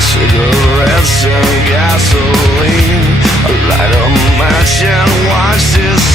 cigarettes and gasoline. I light a match and watch this